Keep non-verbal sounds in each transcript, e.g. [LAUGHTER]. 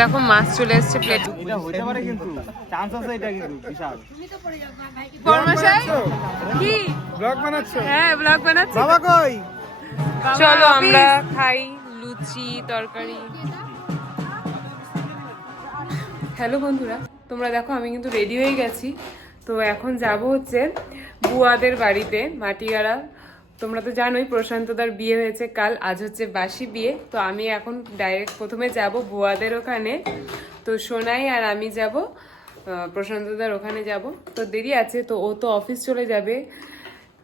দেখো মাছ চলে এসছে প্লেট এটা হইতে পারে কিন্তু চান্স আছে এটা কিন্তু বিশাল। বর্মাশাই কি? ব্লগ বানাচ্ছ? হ্যাঁ ব্লগ বানাচ্ছি। বাবা কই? চলো আমরা খাই লুচি তরকারি। হ্যালো বন্ধুরা তোমরা দেখো আমি কিন্তু রেডি হয়ে গেছি। তো এখন যাব হচ্ছে বুয়াদের বাড়িতে মাটিগাড়া তোমরা তো জানোই প্রশান্তদার বিয়ে হয়েছে কাল আজ হচ্ছে বাসি বিয়ে তো আমি এখন ডাইরেক্ট প্রথমে যাব বুয়াদের ওখানে তো সোনাই আর আমি যাব প্রশান্তদার ওখানে যাব। তো দেরি আছে তো ও তো অফিস চলে যাবে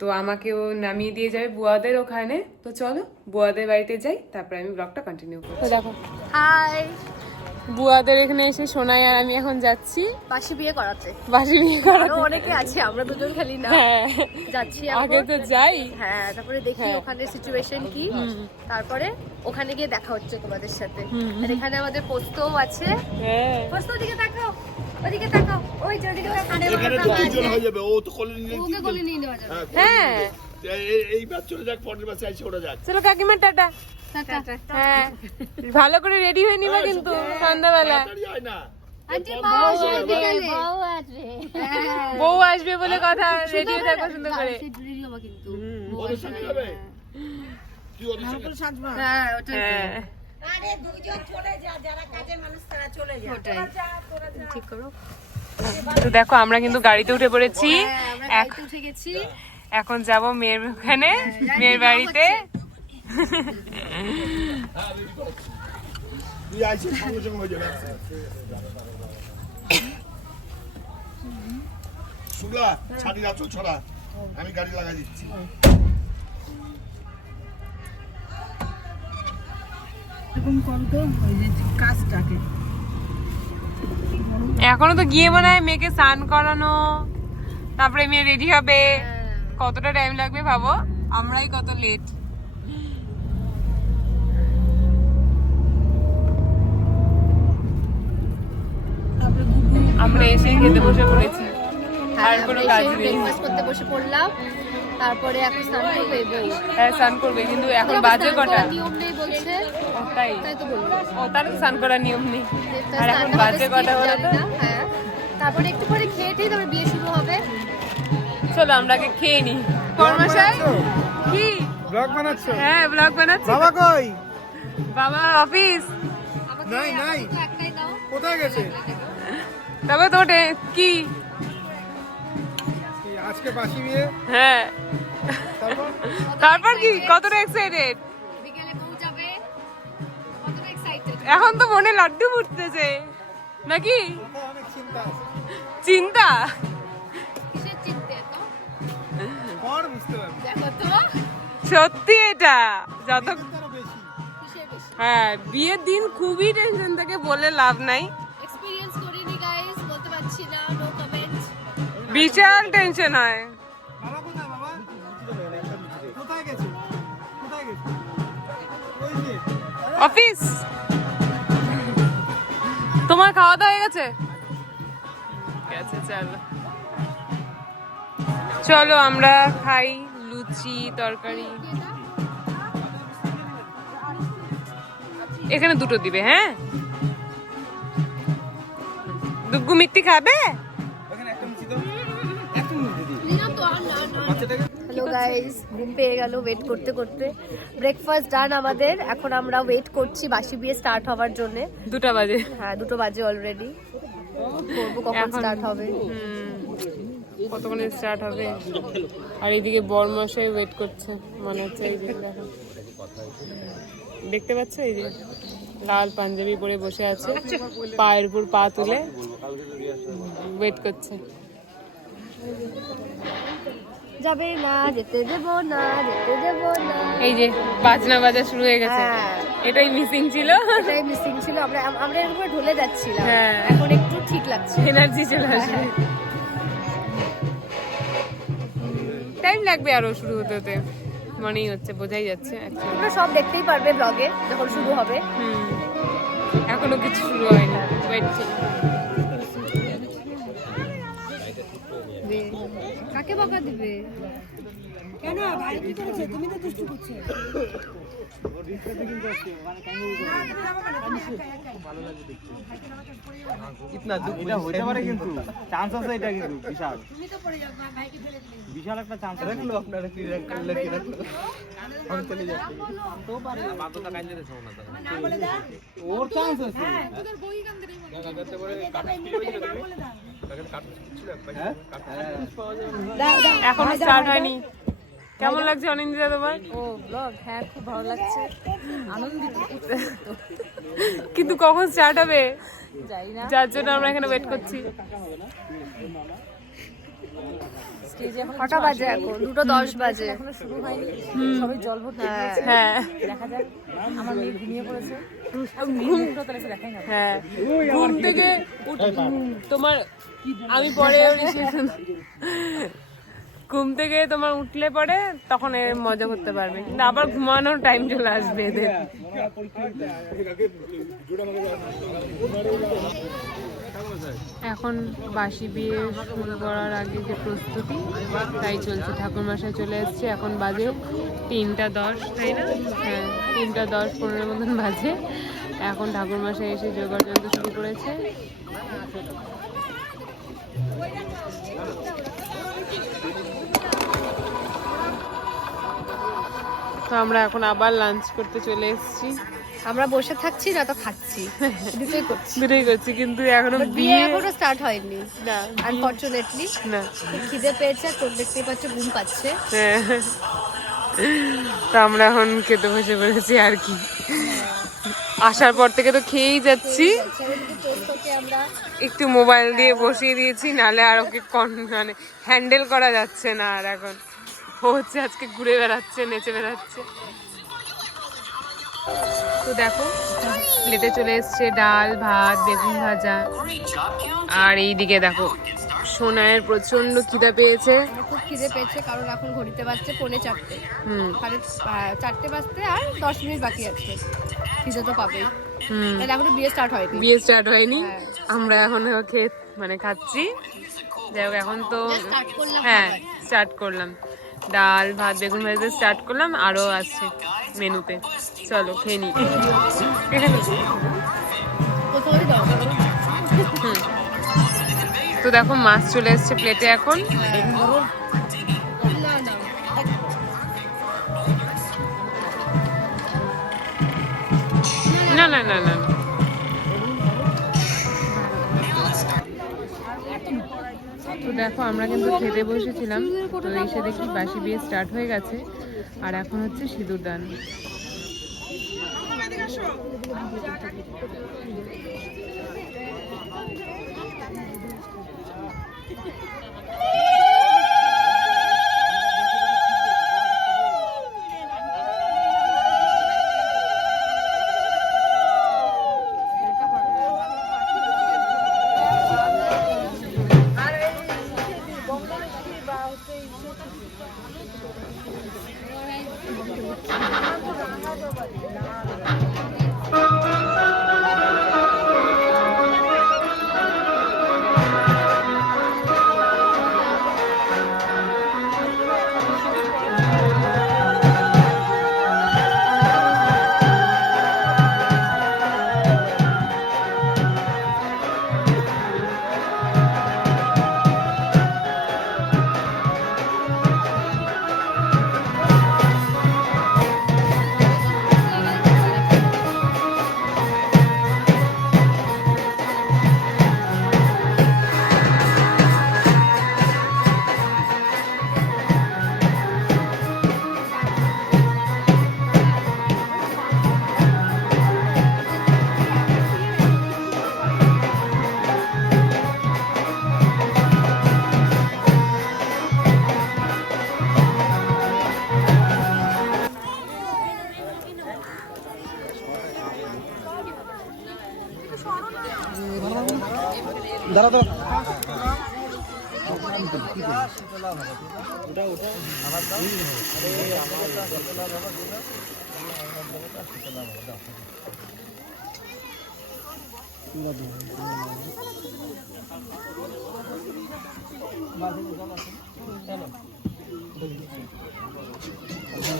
তো আমাকে ও নামিয়ে দিয়ে যাবে বুয়াদের ওখানে। তো চলো বুয়াদের বাড়িতে যাই তারপরে আমি ব্লগটা কন্টিনিউ করব। তো দেখো। হাই বুয়াদের এখানে এসে সোনাই আর আমি এখন যাচ্ছি। বাসি বিয়ে করাতে। বাসি বিয়ে করা আরও অনেকে আছে আমরা দুজন খালি না। হ্যাঁ। যাচ্ছি আগে তো যাই। হ্যাঁ তারপরে দেখি হ্যাঁ। ওখানে সিচুয়েশন কি। তারপরে ওখানে গিয়ে দেখা হচ্ছে তোমাদের সাথে। আর এখানে আমাদের পোস্তও আছে। হ্যাঁ। পোস্ত ওদিকে তাকাও ওদিকে তাকাও। ওই যে ওদিকে দুজন হয়ে যাবে ও তো কোলে নিয়ে ওকে কোলে নিয়ে নেওয়া যাবে। হ্যাঁ এই- এই- এই বার চলে যাক পরের মাসে আইসে ওরা যাক। চলো কাকিমা টাটা। হ্যাঁ ভালো করে রেডি হয়ে নিবা কিন্তু সন্ধ্যাবেলা। না। আন্টি মা আসবে বিকালে বউ আসবে। বলে কথা রেডি হয়ে থাকো সুন্দর করে। হ্যাঁ তো। হ্যাঁ। ওটাই। ঠিক করো। তো দেখো আমরা কিন্তু গাড়িতে উঠে পড়েছি। হ্যাঁ, উঠে গেছি। এখন যাব মেয়ের ওখানে মেয়ের বাড়িতে। হয়ে চো ছড়া আমি গাড়ি লাগাই দিচ্ছি। এখনও তো গিয়ে মনে হয় মেয়েকে স্নান করানো। তারপরে মেয়ে রেডি হবে। কতটা টাইম লাগবে ভাবো? আমরাই কত লেট আমরা এসে খেতে বসে পড়েছি। আর কোনো কাজ নেই। করতে বসে পড়লাম। তারপরে এখন স্নান করবে হ্যাঁ স্নান করবে কিন্তু এখন আবার বাজে কটা? নিয়ম নেই বলছে। তাই তাই তো বলল ও তার স্নান করার নিয়ম নেই। আর এখন বাজে কটা হ্যাঁ। তারপরে একটু পরে খেয়েটেই তারপরে বিয়ে শুরু হবে। চলো আমরা আগে খেয়ে নিই কর্মশাই কি? ব্লগ বানাচ্ছ? হ্যাঁ ব্লগ বানাচ্ছি। বাবা কই? বাবা অফিস। নাই নাই। কোথায় গেছে? তবে টে- কি? আজকে বাসি বিয়ে। হ্যাঁ। তারপর? কি? কতটা এক্সাইটেড কতটা এখন তো মনে লাড্ডু ফুটতেছে। নাকি? চিন্তা চিন্তা? পর বুঝতে পারবি। দেখো তো। সত্যি এটা যত হ্যাঁ বিয়ের দিন খুবই টেনশন থাকে বলে লাভ নাই। এক্সপিরিয়েন্স করিনি গাইস বলতে পারছি না নো কমেন্ট বিশাল টেনশন হয়। বাবা কোথায় বাবা? কোথায় গেছে? কোথায় গেছে? অফিস? তোমার খাওয়া দাওয়া হয়ে গেছে? গেছে চলো। চলো আমরা খাই লুচি তরকারি। এখানে দুটো দিবে হ্যাঁ? দুগ্গু মিত্তি খাবে? হ্যালো গাইস ঘুম পেয়ে গেল ওয়েট করতে করতে। ব্রেকফাস্ট ডান আমাদের। এখন আমরা ওয়েট করছি বাসি বিয়ে স্টার্ট হওয়ার জন্য। দুটা বাজে। হ্যাঁ দুটো বাজে অলরেডি করব কখন স্টার্ট হবে। হুম, কতক্ষণে স্টার্ট হবে? আর এদিকে বরমশাই ওয়েট করছে মনে হচ্ছে এই দেখো। দেখতে পাচ্ছ এই যে লাল পাঞ্জাবি পরে বসে আছে পায়ের উপর পা তুলে ওয়েট করছে। যাবে না যেতে দেব না যেতে দেব না। এই যে বাজনা বাজা শুরু হয়ে গেছে। হ্যাঁ। এটাই মিসিং ছিল? এটাই মিসিং ছিল। আমরা আমরা এর উপরে ঢলে যাচ্ছিলাম। হ্যাঁ। এখন একটু ঠিক লাগছে। এনার্জি চলে আসবে। টাইম লাগবে আরও শুরু হতে হতে। মনেই হচ্ছে বোঝাই যাচ্ছে। তোমরা সব দেখতেই পারবে ব্লগে যখন শুরু হবে। হুম। এখনও কিছু শুরু হয়নি। ওয়েট কাকে বকা দিবে? কেন? ভাই কি করছে? তুমি তো দুষ্টু কিন্তু বিশাল। বিশাল একটা চান্স রাখল আপনারা কি রাখলে কি রাখল আমি চলে যাচ্ছি। তো পারে বাদটা কাইলে দেছো না ওর চান্স আছে। হ্যাঁ? এখনও স্টার্ট হয়নি। কেমন লাগছে অনিন্দিতা তোমার? ও ব্লগ হ্যাঁ খুব ভালো লাগছে। আনন্দিত। কিন্তু কখন স্টার্ট হবে? যার জন্য আমরা এখানে ওয়েট করছি। স্টেজে এখন কটা বাজে এখন? দুটো দশ বাজে। এখনও শুরু হয়নি। সবাই জল ভর্তি হ্যাঁ। দেখা যাক। আমার মেয়ে ঘুমিয়ে পড়েছে। ঘুম হ্যাঁ। ঘুম থেকে তোমার আমি পরে রিসেপশন [LAUGHS] ঘুম থেকে তোমার উঠলে পরে তখন এ মজা করতে পারবে। কিন্তু আবার ঘুমানোর টাইম চলে আসবে এদের। এখন বাসি বিয়ে শুরু করার আগে যে প্রস্তুতি তাই চলছে। ঠাকুর মশাই চলে এসছে। এখন বাজে তিনটা দশ। তাই না? হ্যাঁ তিনটা দশ পনেরো মতন বাজে। এখন ঠাকুর মশাই এসে যোগাড় যন্ত্র শুরু করেছে। তো আমরা এখন আবার লাঞ্চ করতে চলে এসেছি। আমরা বসে থাকছি না তো খাচ্ছি। দুটোই করছি। দুটোই করছি কিন্তু এখনও বিয়ে এখনও স্টার্ট হয়নি। না। আনফর্চুনেটলি না। খিদে পেয়েছে আর চোখ দেখতেই পাচ্ছে ঘুম পাচ্ছে। হ্যাঁ। তো আমরা এখন খেতে বসে পড়েছি আর কি। আসার পর থেকে তো খেয়েই যাচ্ছি। একটু মোবাইল দিয়ে বসিয়ে দিয়েছি নালে আর ওকে কন- মানে হ্যান্ডেল করা যাচ্ছে না আর এখন। ও হচ্ছে আজকে ঘুরে বেড়াচ্ছে নেচে বেড়াচ্ছে। তো দেখো প্লেটে চলে এসছে ডাল ভাত বেগুন ভাজা। আর এইদিকে দেখো সোনায়ের প্রচণ্ড খিদা পেয়েছে। খুব খিদে পেয়েছে কারণ এখন ঘড়িতে বাজছে পৌনে চারটে। হুম। সাড়ে চারটে বাজতে আর দশ মিনিট বাকি আছে। খিদে তো পাবেই। এখনও বিয়ে স্টার্ট হয়নি। বিয়ে স্টার্ট হয়নি। হ্যাঁ। আমরা এখন খেয়ে মানে খাচ্ছি। যাই হোক এখন তো হ্যাঁ স্টার্ট করলাম। ডাল, ভাত, বেগুন ভাজতে স্টার্ট করলাম আরও আছে মেনুতে। চলো, খেয়ে নি তো দেখো, মাছ চলে এসছে প্লেটে এখন। না না না না। তো দেখো, আমরা কিন্তু খেতে বসেছিলাম। তো এসে দেখি বাসি বিয়ে স্টার্ট হয়ে গেছে। আর এখন হচ্ছে সিঁদুর দান। দাঁড়া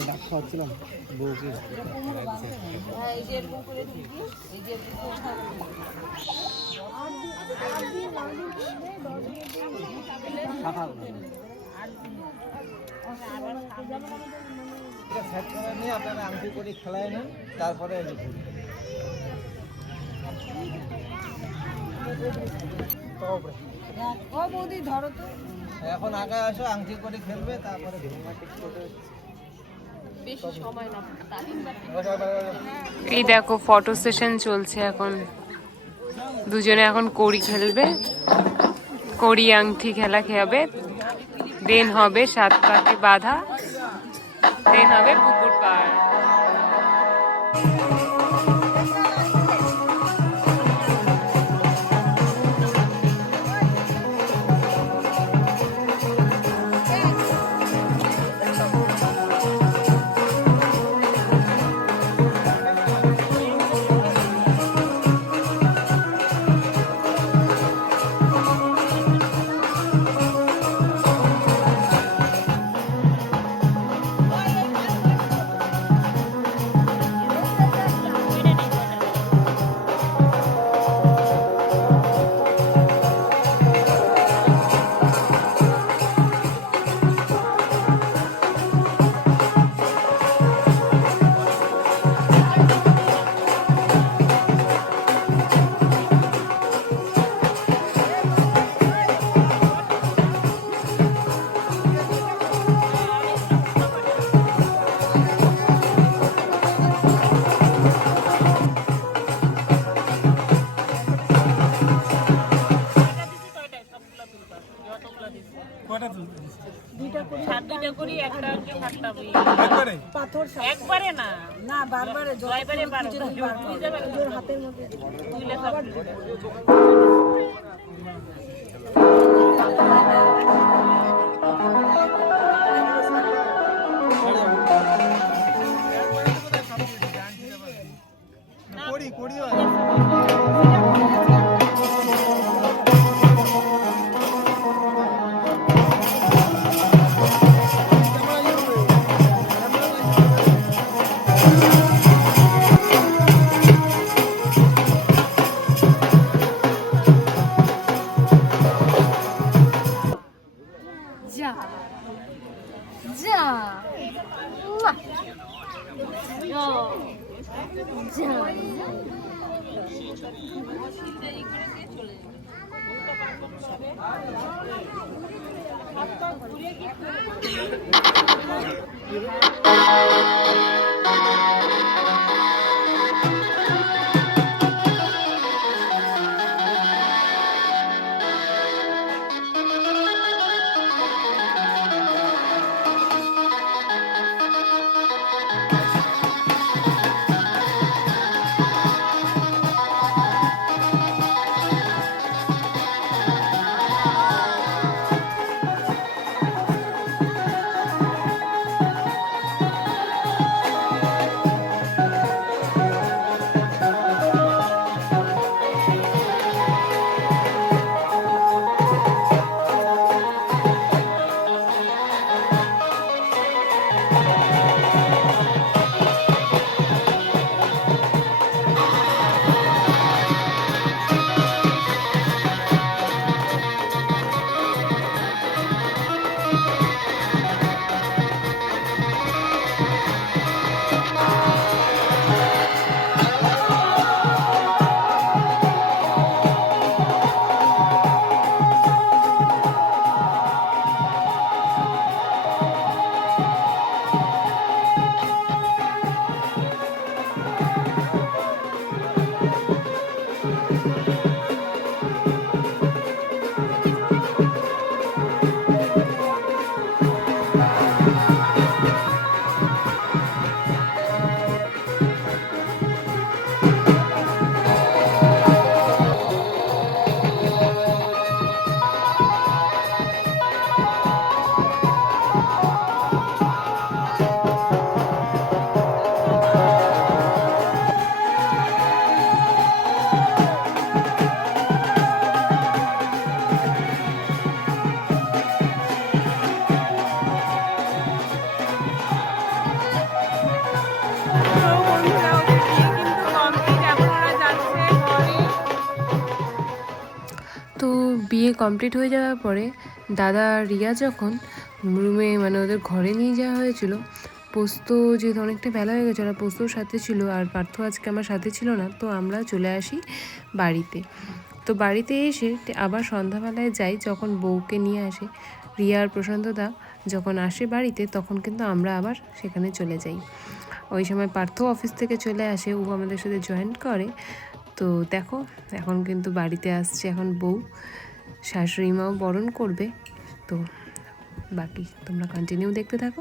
ডাক খাওয়াচ্ছিলাম বউকে আবার সেট করে নিয়ে আপনারা আংটি করে খেলায় নেন তারপরে ও বৌদি ধরো তো। এখন আগে আসো আংটি করে খেলবে তারপরে বেশি সময় না এই দেখো ফটো সেশন চলছে এখন। দুজনে এখন কড়ি খেলবে। কড়ি আংটি খেলা খেয়াবে দেন হবে সাত পাকে বাধা। দেন হবে পুকুর পাড় একবারে? না? না বারবার জয়বারে বারো হাতের মধ্যে। Thank you. কমপ্লিট হয়ে যাওয়ার পরে দাদা রিয়া যখন রুমে মানে ওদের ঘরে নিয়ে যাওয়া হয়েছিল, পোস্ত যেহেতু অনেকটা বেলা হয়ে গেছে, ওরা পোস্তর সাথে ছিল আর পার্থ আজকে আমার সাথে ছিল না, তো আমরা চলে আসি বাড়িতে। তো বাড়িতে এসে আবার সন্ধ্যাবেলায় যাই, যখন বউকে নিয়ে আসে, রিয়া আর প্রশান্ত দা যখন আসে বাড়িতে, তখন কিন্তু আমরা আবার সেখানে চলে যাই। ওই সময় পার্থ অফিস থেকে চলে আসে, ও আমাদের সাথে জয়েন করে। তো দেখো, এখন কিন্তু বাড়িতে আসছে এখন বউ। শাশুড়ি মাও বরণ করবে। তো বাকি তোমরা কন্টিনিউ দেখতে থাকো।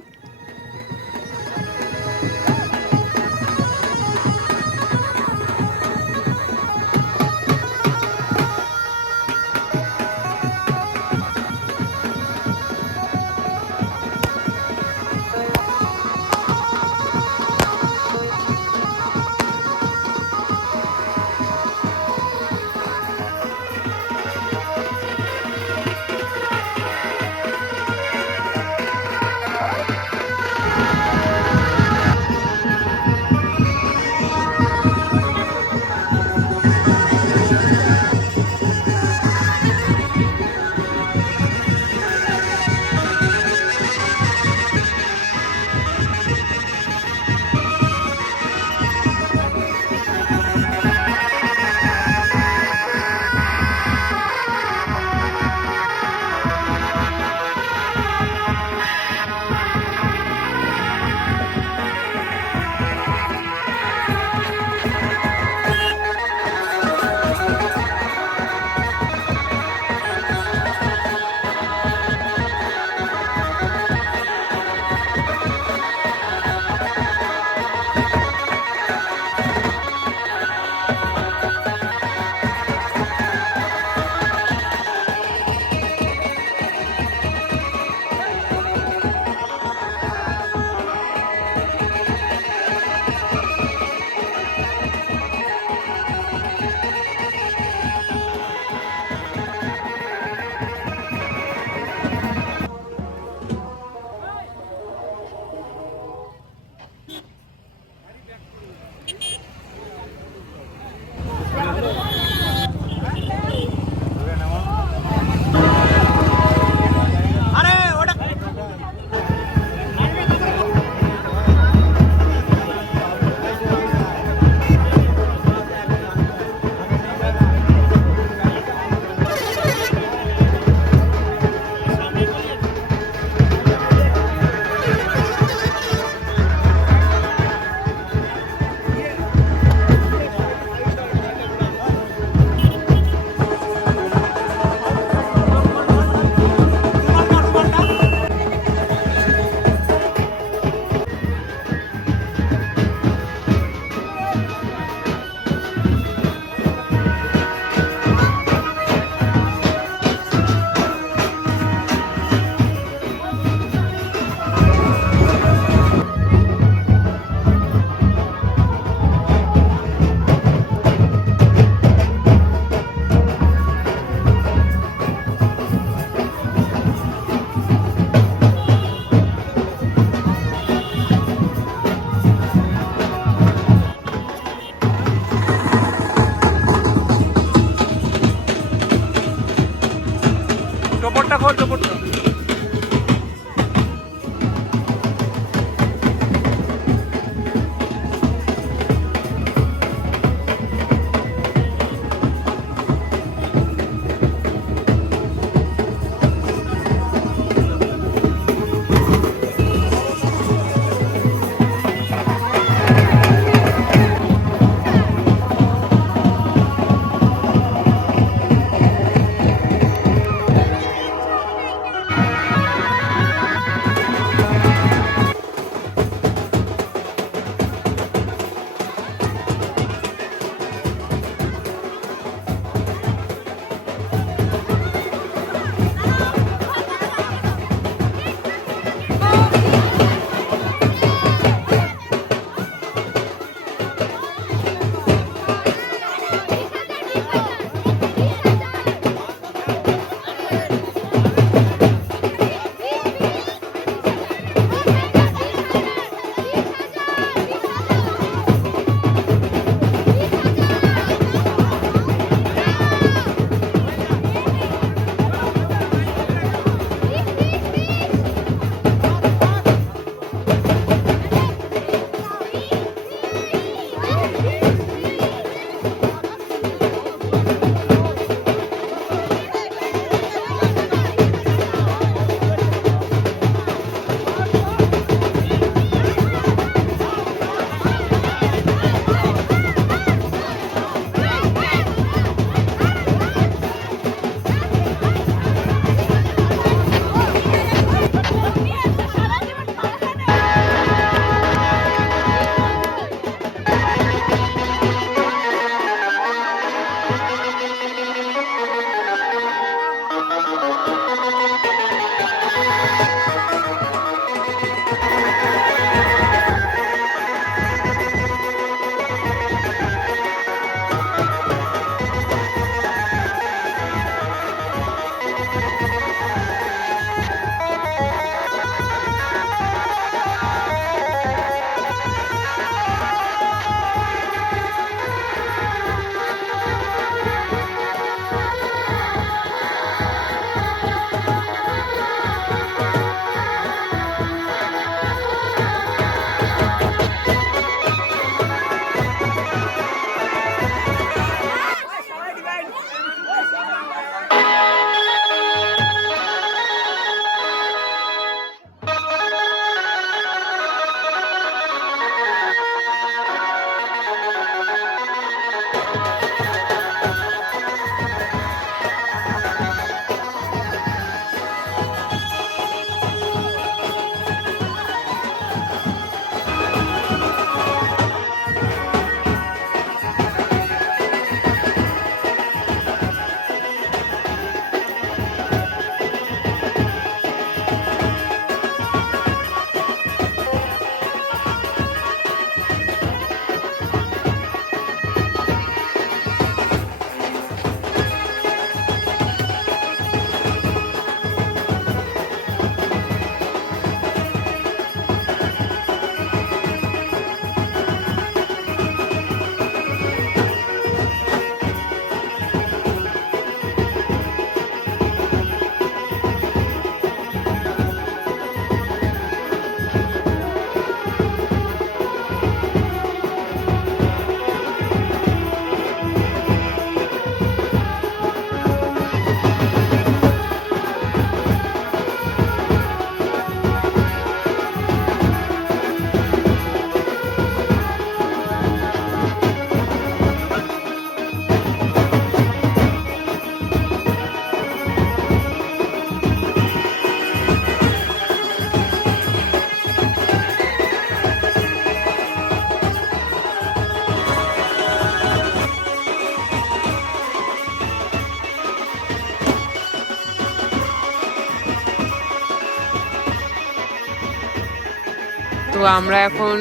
আমরা এখন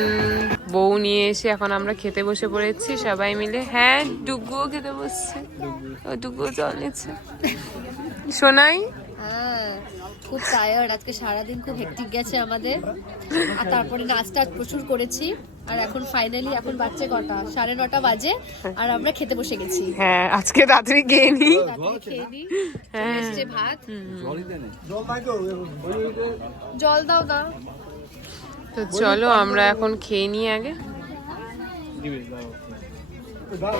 বউ নিয়ে এসে এখন আমরা খেতে বসে পড়েছি সবাই মিলে। হ্যাঁ ডুগুও খেতে বসছে। ও ডুগুও জল নিচ্ছে। শোনাই হ্যাঁ খুব টায়ার্ড আজকে সারাদিন খুব হেক্টিক গেছে আমাদের। আর তারপরে নাচটা প্রচুর করেছি। আর এখন ফাইনালি এখন বাচ্চা কটা? সাড়ে নটা বাজে আর আমরা খেতে বসে গেছি। হ্যাঁ আজকে রাত্রে নি। খেয়ে নিই হ্যাঁ। ভাত। জল দাও দাও। তো চলো আমরা এখন খেয়ে নিই আগে। দিবে দাও